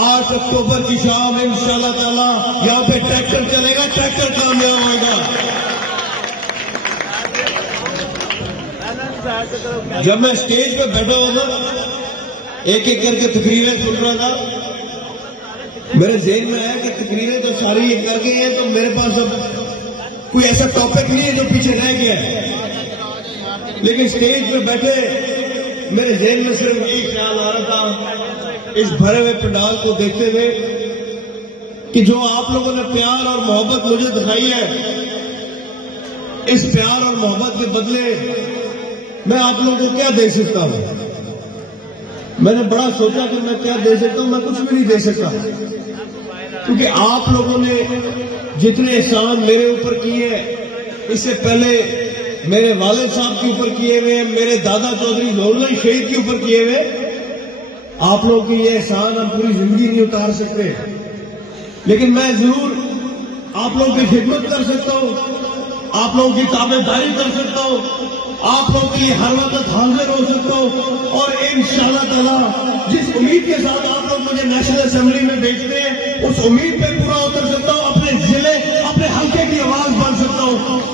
8 اکتوبر کی شام انشاءاللہ تعالی یہاں پہ ٹریکٹر چلے گا، ٹریکٹر کامیاب ہوئے گا۔ جب میں سٹیج پہ بیٹھا ہوا تھا، ایک ایک کر کے تقریریں سن رہا تھا، میرے ذہن میں ہے کہ تقریریں تو ساری ایک کر گئی ہیں، تو میرے پاس اب کوئی ایسا ٹاپک نہیں ہے جو پیچھے رہ گیا ہے۔ لیکن سٹیج پہ بیٹھے میرے ذہن میں صرف یہی خیال آ رہا تھا اس بھرے ہوئے پنڈال کو دیکھتے ہوئے کہ جو آپ لوگوں نے پیار اور محبت مجھے دکھائی ہے، اس پیار اور محبت کے بدلے میں آپ لوگوں کو کیا دے سکتا ہوں۔ میں نے بڑا سوچا کہ میں کیا دے سکتا ہوں، میں کچھ بھی نہیں دے سکتا، کیونکہ آپ لوگوں نے جتنے احسان میرے اوپر کیے ہیں، اس سے پہلے میرے والد صاحب کے اوپر کیے ہوئے، میرے دادا چودھری ظہور اللہ شہید کے اوپر کیے ہوئے، آپ لوگوں کی یہ احسان ہم پوری زندگی نہیں اتار سکتے، لیکن میں ضرور آپ لوگوں کی خدمت کر سکتا ہوں، آپ لوگوں کی تابعداری کر سکتا ہوں، آپ لوگوں کی ہر وقت حاضر ہو سکتا ہوں، اور انشاءاللہ تعالی جس امید کے ساتھ آپ لوگ مجھے نیشنل اسمبلی میں بھیجتے ہیں، اس امید پہ پورا اتر سکتا ہوں، اپنے ضلع اپنے حلقے کی آواز بن سکتا ہوں۔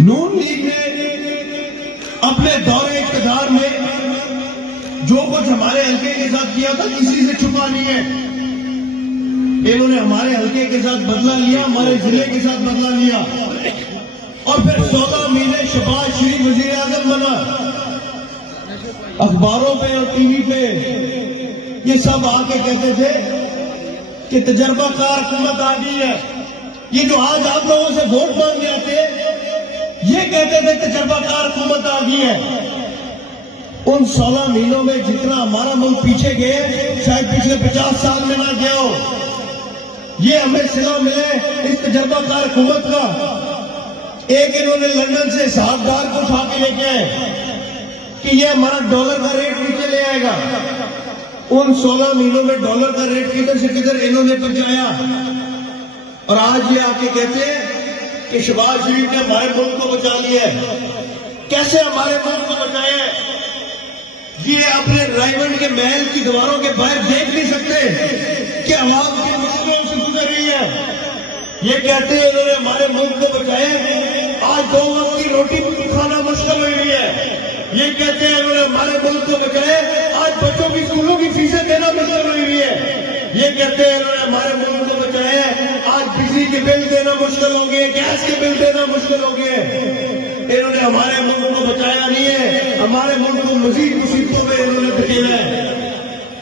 نون لیگ نے اپنے دور اقتدار میں جو کچھ ہمارے حلقے کے ساتھ کیا تھا کسی سے چھپا نہیں ہے۔ انہوں نے ہمارے حلقے کے ساتھ بدلہ لیا، ہمارے ضلع کے ساتھ بدلہ لیا، اور پھر 14 مہینے شہباز شریف وزیر اعظم بنا۔ اخباروں پہ اور ٹی وی پہ یہ سب آ کے کہتے تھے کہ تجربہ کار حکومت آ گئی ہے۔ یہ جو آج آپ لوگوں سے ووٹ مانگنے آتے یہ کہتے تھے تجربہ کار حکومت آ گئی ہے۔ ان 16 مہینوں میں جتنا ہمارا ملک پیچھے گئے شاید پچھلے 50 سال میں نہ گیا ہو۔ یہ ہمیں صلہ ملے اس تجربہ کار حکومت کا۔ ایک انہوں نے لندن سے صاحبدار کو اٹھا کے لے کے آئے کہ یہ ہمارا ڈالر کا ریٹ نیچے لے آئے گا۔ ان 16 مہینوں میں ڈالر کا ریٹ کدھر سے کدھر انہوں نے پہنچایا، اور آج یہ آ کے کہتے ہیں کہ شہباز شریف نے ہمارے ملک کو بچا لیا ہے۔ کیسے ہمارے ملک کو بچایا ہے؟ یہ اپنے رائمنڈ کے محل کی دیواروں کے باہر دیکھ نہیں سکتے کہ عوام کی مشکلوں سے گزر رہی ہے۔ یہ کہتے ہیں انہوں نے ہمارے ملک کو بچایا ہے، آج 2 وقت کی روٹی کھانا مشکل ہوئی ہے۔ یہ کہتے ہیں انہوں نے ہمارے ملک کو بچایا ہے، آج بچوں کی اسکولوں کی فیسیں دینا مشکل ہوئی ہے۔ یہ کہتے ہیں انہوں نے ہمارے ملک کو بچایا ہے، آج بجلی کے بل دینا مشکل ہو گئے، گیس کے بل دینا مشکل ہو گئے۔ انہوں نے ہمارے ملک کو بچایا نہیں ہے، ہمارے ملک کو مزید مصیبتوں میں انہوں نے دھکیلا ہے۔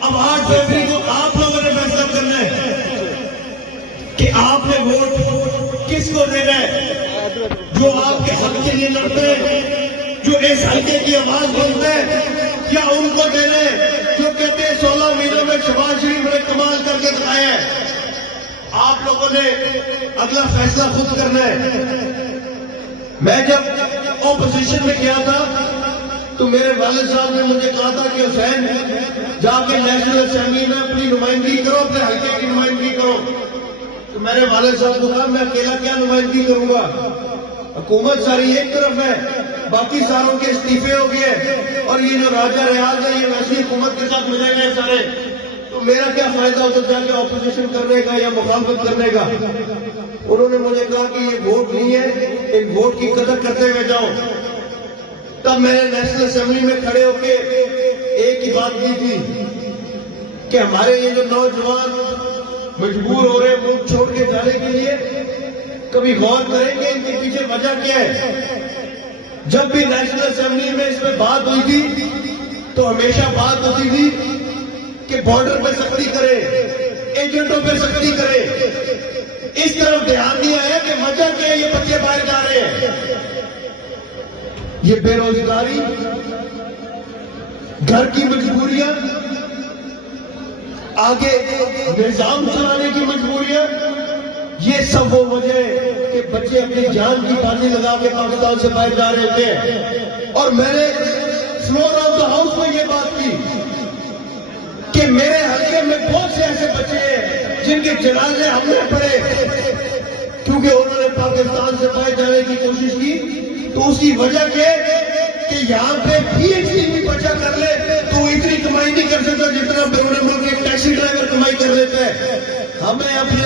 اب 8 فروری کو آپ لوگوں نے فیصلہ کرنا ہے کہ آپ نے ووٹ کس کو دینا ہے، جو آپ کے حق کے لیے لڑتے ہیں، جو اس حلقے کی آواز بولتے ہیں، یا ان کو دینا ہے جو کہتے ہیں 16 مہینوں میں شہباز شریف نے کمال کر کے دکھایا ہے۔ آپ لوگوں نے اگلا فیصلہ خود کرنا ہے۔ میں جب اپوزیشن میں گیا تھا تو میرے والد صاحب نے مجھے کہا تھا کہ حسین جا کے نیشنل اسمبلی میں اپنی نمائندگی کرو، اپنے حلقے کی نمائندگی کرو۔ تو میرے والد صاحب کو کہا میں اکیلا کیا نمائندگی کروں گا، حکومت ساری ایک طرف ہے، باقی ساروں کے استعفے ہو گئے، اور یہ جو راجہ ریاض ہے یہ ویسی حکومت کے ساتھ ملے گئے سارے، تو میرا کیا فائدہ ہوتا جا کے اپوزیشن کرنے کا یا مخالفت کرنے کا۔ انہوں نے مجھے کہا کہ یہ ووٹ نہیں ہے، ان ووٹ کی قدر کرتے ہوئے جاؤ۔ تب میں نے نیشنل اسمبلی میں کھڑے ہو کے ایک ہی بات کی تھی کہ ہمارے یہ جو نوجوان مجبور ہو رہے ملک چھوڑ کے جانے کے لیے، کبھی غور کریں گے ان کے پیچھے وجہ کیا ہے۔ جب بھی نیشنل اسمبلی میں اس پہ بات ہوئی تھی تو ہمیشہ بات ہوتی تھی کہ بارڈر پہ سختی کرے، ایجنٹوں پہ سختی کرے، اس طرف دھیان نہیں آیا کہ وجہ کیا ہے یہ بچے باہر جا رہے ہیں۔ یہ بے روزگاری، گھر کی مجبوریاں، آگے نظام چلانے کی مجبوریاں، یہ سب وہ وجہ ہے کہ بچے اپنی جان کی بازی لگا کے پاکستان سے باہر جا رہے تھے۔ اور میں نے فلور آف دا ہاؤس میں یہ بات کی کہ میرے حلقے میں بہت سے ایسے بچے ہیں جن کے جنازے ہم نے پڑھے کیونکہ انہوں نے پاکستان سے باہر جانے کی کوشش کی۔ تو اس کی وجہ یہ کہ یہاں پہ پی ایچ ڈی بھی بچہ کر لے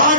8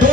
2